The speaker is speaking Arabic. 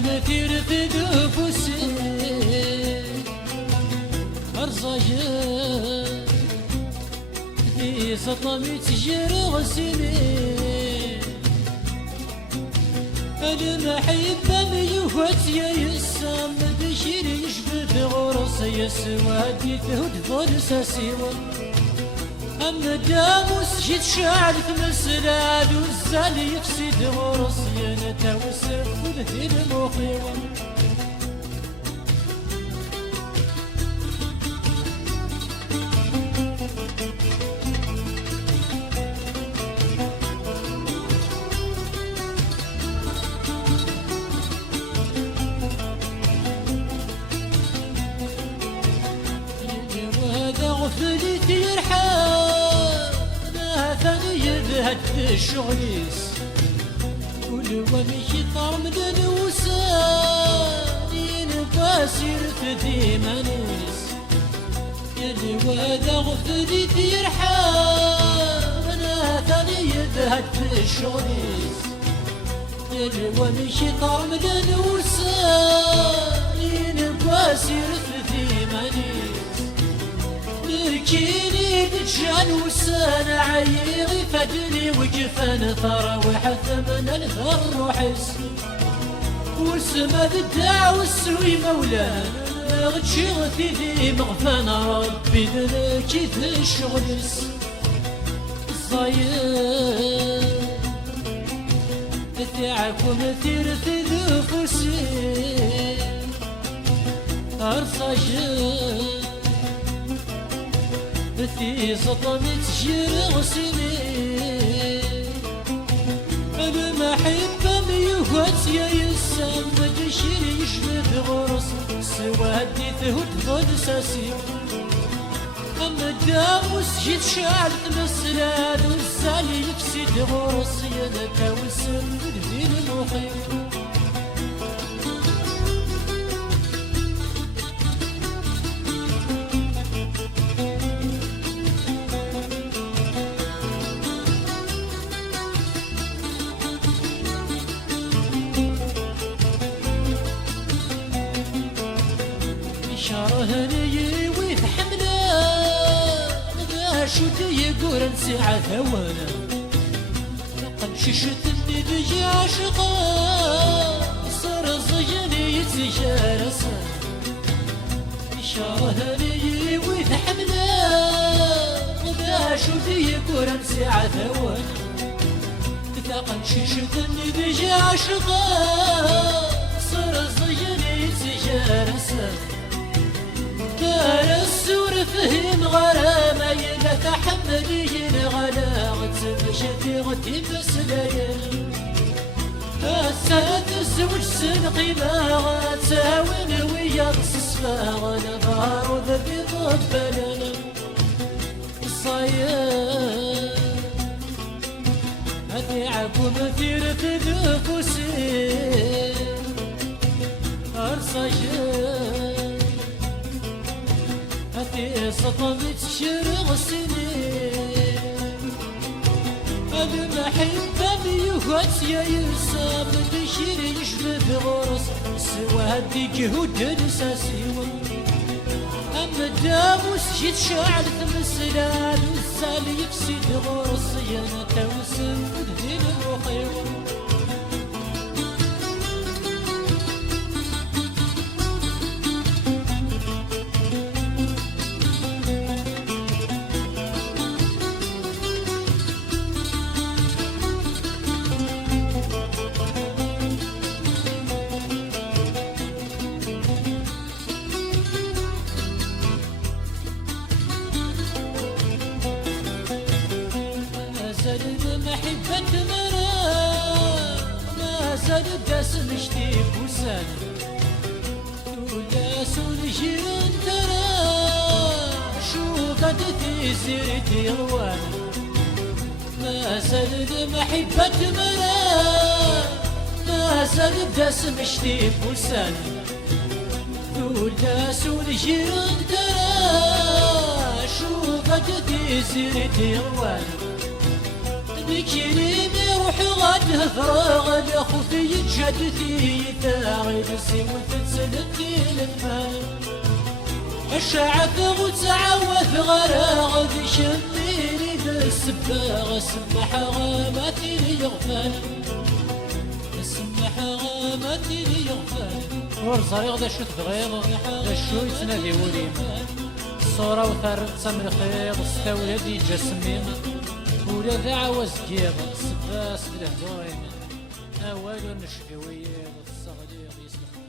مثير في نفوسي أرزاجة في سطمي تجير غسيني المحبة ميوهات يا يسام بشير يشبه غرص يسوادي تهد ظل سيوة أما داموس جيت شعر في مسلاد والزال يفسد غرص ينتا وسف ذي المخيوة غفلت يرحم ما ثاني يذهب في الشغليس كل ونشي طار من الوسان ينباسر في ديمانيس يلي وهذا غفلت يرحم ما ثاني يذهب في الشغليس يلي ونشي طار من الوسان ينباسر في ديمانيس كيني دجان وسان عيغي فدني وقفان ثروح ثمن الثر وحس والسما الدع والسوي مولانا غتشغثي ذي مغفان ربي ذاكي ذي الشغلس الصاير تاعك ومثير في نفوسي أرصاجر في سطمي تجير غسيني المحبة ميوهات يا يسام بشير يشبه غرص سوادي تهد ظل ساسي أما الداموس جيت شعر مسلاد والزال يفسد غرص ينتا وسم ذي المخيم شرهني ويث حمله شو يقول نسعى ثوانا لقد ششتني بجي عاشقا صار صجني يتجارسا شرهني ويث حمله شو يقول نسعى ثوانا لقد ششتني بجي عاشقا صار صجني يتجارسا السور فهم غرامة لا تحملي الغلاغة مشتي غتي بسلايل السات الزوج سنقي باغا تساوين ويا الصفاغ نظهر ذبي ضبلنا الصاير هذي عقو مثير في نفوسي أرصاجر هاتي سطمي تشير غسيني المحبة ميوهات يا يسام بشير يشبه غرص سوادي جهود نساسي أما الداموس جيت شعر مسلال والزال يفسد غرص ينتا وسم ذي المخيم محبة مرا ما زال قاسم اشتيك وسان ولا سول جيران ترى شو قد تزير ديوان ما زال محبة مرا ما زال قاسم اشتيك وسان ولا سول جيران ترى شو قد تزير ديوان بكلمة روح غده فراغ لخوفي جدتي تاغي بسيوة تسلتي المال الشعب وتعوث غراغ ذي شميني بالسباغ سمح غاماتي ليغفال سمح غاماتي ليغفال ورزاري غدا شو تبغيض دا شو يتنادي وليم الصورة وثار تمرخيض استولد يجسمين ولا ذا عوز كيض السباس بلا دورين أول نشقوي الصغير يسلم